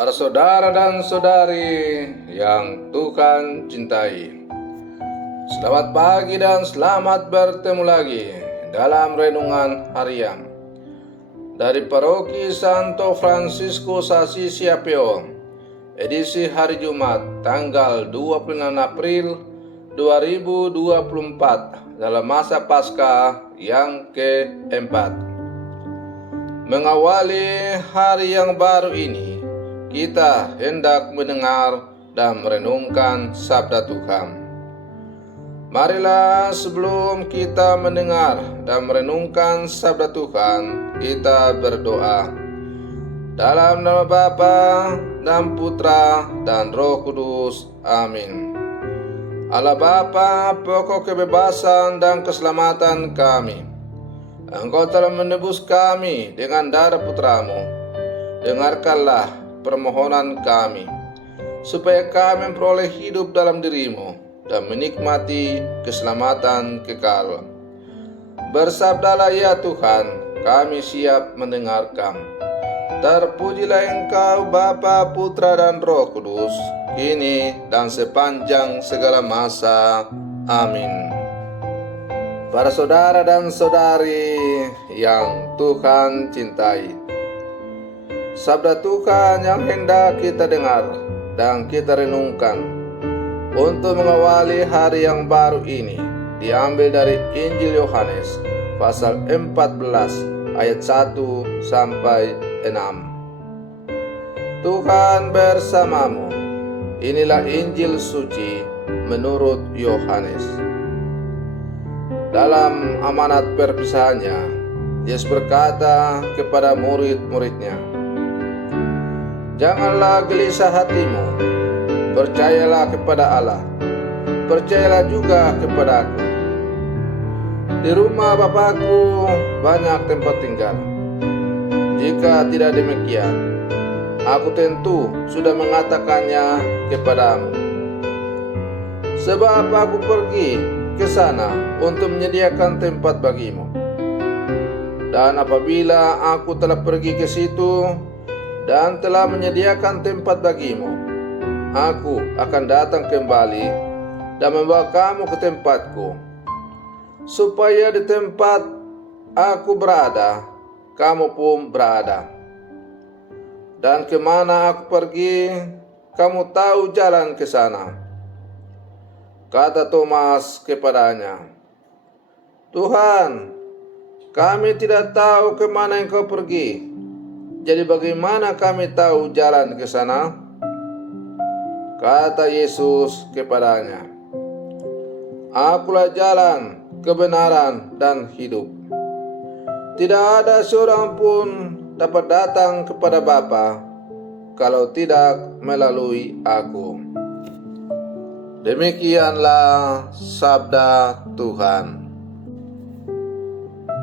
Para saudara dan saudari yang Tuhan cintai, selamat pagi dan selamat bertemu lagi dalam renungan harian dari Paroki Santo Fransiskus Assisi Apio, edisi hari Jumat tanggal 26 April 2024 dalam masa Paskah yang keempat. Mengawali hari yang baru ini, kita hendak mendengar dan merenungkan sabda Tuhan. Marilah sebelum kita mendengar dan merenungkan sabda Tuhan, kita berdoa. Dalam nama Bapa dan Putra dan Roh Kudus. Amin. Allah Bapa, pokok kebebasan dan keselamatan kami, Engkau telah menebus kami dengan darah Putramu. Dengarkanlah permohonan kami, supaya kami memperoleh hidup dalam diri-Mu dan menikmati keselamatan kekal. Bersabdalah ya Tuhan, kami siap mendengarkan. Terpujilah Engkau Bapa, Putra dan Roh Kudus, kini dan sepanjang segala masa. Amin. Para saudara dan saudari yang Tuhan cintai, sabda Tuhan yang hendak kita dengar dan kita renungkan untuk mengawali hari yang baru ini diambil dari Injil Yohanes pasal 14 ayat 1 sampai 6. Tuhan bersamamu. Inilah Injil suci menurut Yohanes. Dalam amanat perpisahannya, Yesus berkata kepada murid-muridnya, "Janganlah gelisah hatimu, percayalah kepada Allah, percayalah juga kepada Aku. Di rumah Bapakku banyak tempat tinggal. Jika tidak demikian, Aku tentu sudah mengatakannya kepadamu. Sebab Aku pergi ke sana untuk menyediakan tempat bagimu. Dan apabila Aku telah pergi ke situ dan telah menyediakan tempat bagimu, Aku akan datang kembali dan membawa kamu ke tempatku, supaya di tempat Aku berada, kamu pun berada. Dan kemana Aku pergi, kamu tahu jalan ke sana." Kata Thomas kepadanya, "Tuhan, kami tidak tahu kemana Engkau pergi. Jadi bagaimana kami tahu jalan ke sana?" Kata Yesus kepadanya, "Akulah jalan, kebenaran, dan hidup. Tidak ada seorang pun dapat datang kepada Bapa kalau tidak melalui Aku." Demikianlah sabda Tuhan.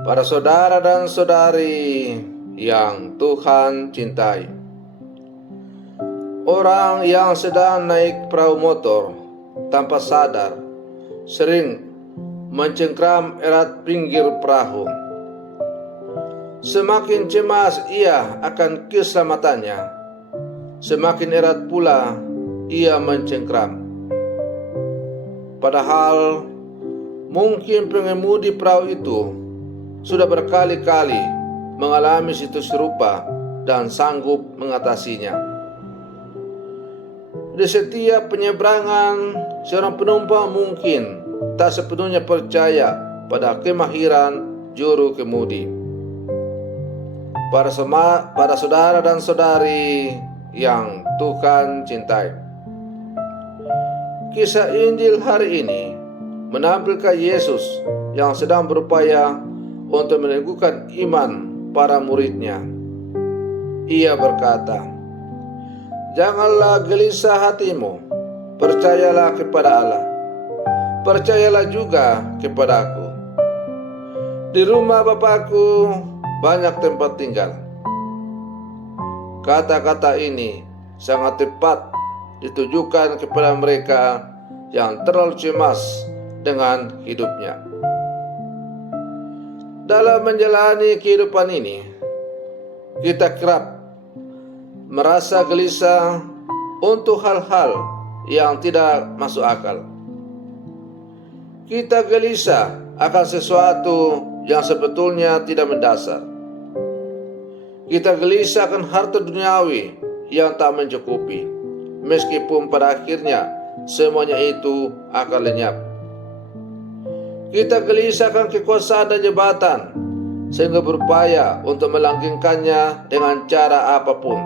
Para saudara dan saudari yang Tuhan cintai, orang yang sedang naik perahu motor tanpa sadar sering mencengkram erat pinggir perahu. Semakin cemas ia akan keselamatannya, semakin erat pula ia mencengkram. Padahal mungkin pengemudi perahu itu sudah berkali-kali mengalami situasi serupa dan sanggup mengatasinya. Di setiap penyeberangan, seorang penumpang mungkin tak sepenuhnya percaya pada kemahiran juru kemudi. Para saudara dan saudari yang Tuhan cintai, kisah Injil hari ini menampilkan Yesus yang sedang berupaya untuk meneguhkan iman para murid-Nya. Ia berkata, "Janganlah gelisah hatimu, percayalah kepada Allah, percayalah juga kepada Aku. Di rumah Bapakku banyak tempat tinggal." Kata-kata ini sangat tepat ditujukan kepada mereka yang terlalu cemas dengan hidupnya. Dalam menjalani kehidupan ini, kita kerap merasa gelisah untuk hal-hal yang tidak masuk akal. Kita gelisah akan sesuatu yang sebetulnya tidak mendasar. Kita gelisah akan harta duniawi yang tak mencukupi, meskipun pada akhirnya semuanya itu akan lenyap. Kita gelisah akan kekuasaan dan jabatan, sehingga berupaya untuk melanggengkannya dengan cara apapun,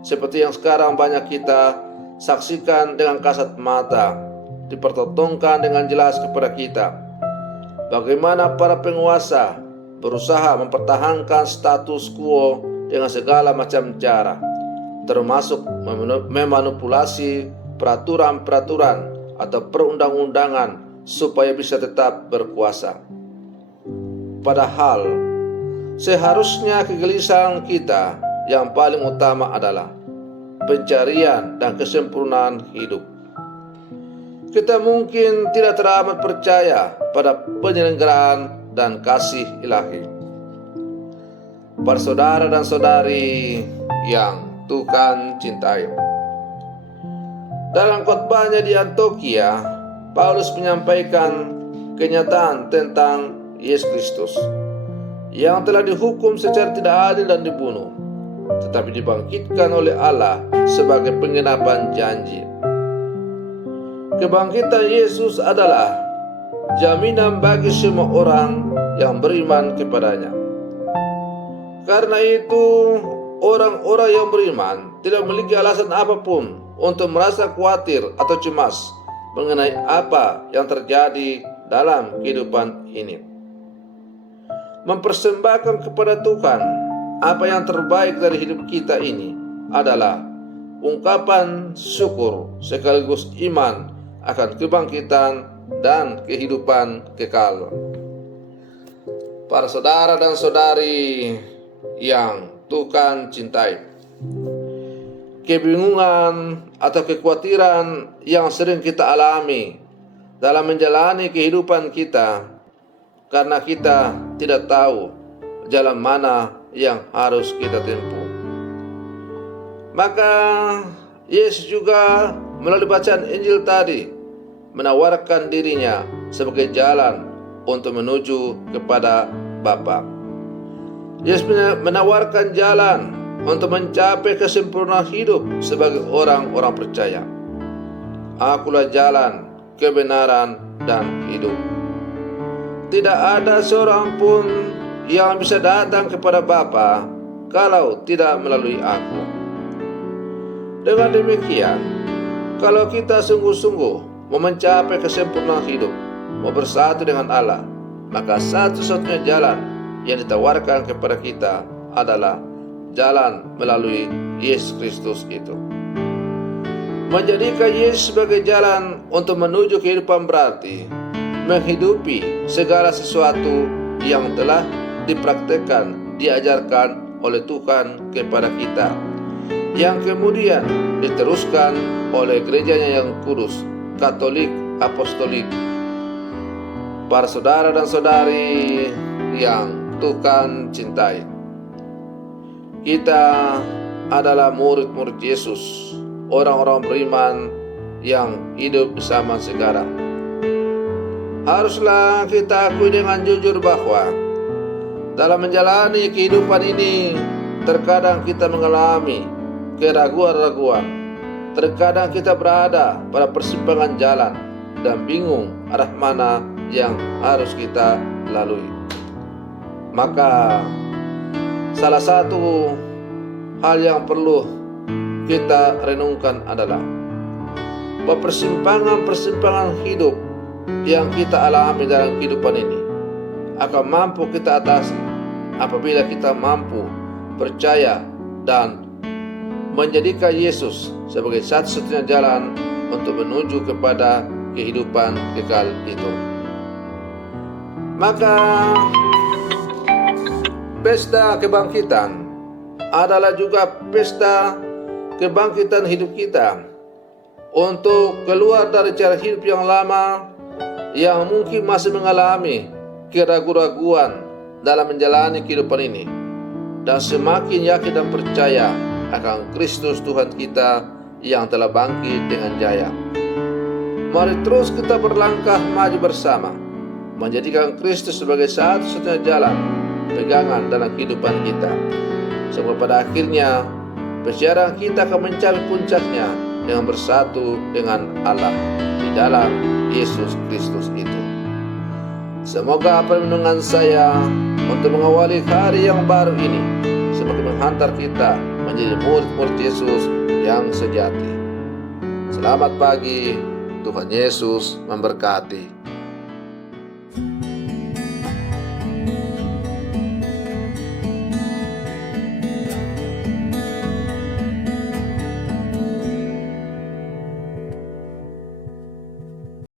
seperti yang sekarang banyak kita saksikan dengan kasat mata, dipertontonkan dengan jelas kepada kita. Bagaimana para penguasa berusaha mempertahankan status quo dengan segala macam cara, termasuk memanipulasi peraturan-peraturan atau perundang-undangan supaya bisa tetap berkuasa. Padahal seharusnya kegelisahan kita yang paling utama adalah pencarian dan kesempurnaan hidup. Kita mungkin tidak teramat percaya pada penyelenggaraan dan kasih ilahi. Para saudara dan saudari yang Tuhan cintai, dalam khotbahnya di Antioquia, Paulus menyampaikan kenyataan tentang Yesus Kristus yang telah dihukum secara tidak adil dan dibunuh, tetapi dibangkitkan oleh Allah sebagai penggenapan janji. Kebangkitan Yesus adalah jaminan bagi semua orang yang beriman kepadanya. Karena itu, orang-orang yang beriman tidak memiliki alasan apapun untuk merasa khawatir atau cemas mengenai apa yang terjadi dalam kehidupan ini. Mempersembahkan kepada Tuhan apa yang terbaik dari hidup kita ini adalah ungkapan syukur sekaligus iman akan kebangkitan dan kehidupan kekal. Para saudara dan saudari yang Tuhan cintai, kebingungan atau kekhawatiran yang sering kita alami dalam menjalani kehidupan kita karena kita tidak tahu jalan mana yang harus kita tempuh. Maka Yesus juga melalui bacaan Injil tadi menawarkan dirinya sebagai jalan untuk menuju kepada Bapa. Yesus menawarkan jalan untuk mencapai kesempurnaan hidup sebagai orang-orang percaya. Akulah jalan, kebenaran, dan hidup. Tidak ada seorang pun yang bisa datang kepada Bapa kalau tidak melalui aku. Dengan demikian, kalau kita sungguh-sungguh mau mencapai kesempurnaan hidup, mau bersatu dengan Allah, maka satu-satunya jalan yang ditawarkan kepada kita adalah jalan melalui Yesus Kristus itu. Menjadikan Yesus sebagai jalan untuk menuju kehidupan berarti menghidupi segala sesuatu yang telah dipraktekkan, diajarkan oleh Tuhan kepada kita, yang kemudian diteruskan oleh gerejanya yang kudus, Katolik, Apostolik. Para saudara dan saudari yang Tuhan cintai, kita adalah murid-murid Yesus, orang-orang beriman yang hidup bersama sekarang. Haruslah kita akui dengan jujur bahwa dalam menjalani kehidupan ini terkadang kita mengalami keraguan-raguan. Terkadang kita berada pada persimpangan jalan dan bingung arah mana yang harus kita lalui. Maka salah satu hal yang perlu kita renungkan adalah bahwa persimpangan-persimpangan hidup yang kita alami dalam kehidupan ini akan mampu kita atasi apabila kita mampu percaya dan menjadikan Yesus sebagai satu-satunya jalan untuk menuju kepada kehidupan kekal itu. Maka pesta kebangkitan adalah juga pesta kebangkitan hidup kita untuk keluar dari cara hidup yang lama yang mungkin masih mengalami keraguan-raguan dalam menjalani kehidupan ini, dan semakin yakin dan percaya akan Kristus Tuhan kita yang telah bangkit dengan jaya. Mari terus kita berlangkah maju bersama, menjadikan Kristus sebagai satu-satunya jalan, pegangan dalam kehidupan kita. Sebab pada akhirnya perjalanan kita akan mencapai puncaknya dengan bersatu dengan Allah di dalam Yesus Kristus itu. Semoga perlindungan saya untuk mengawali hari yang baru ini semakin menghantar kita menjadi murid-murid Yesus yang sejati. Selamat pagi, Tuhan Yesus memberkati.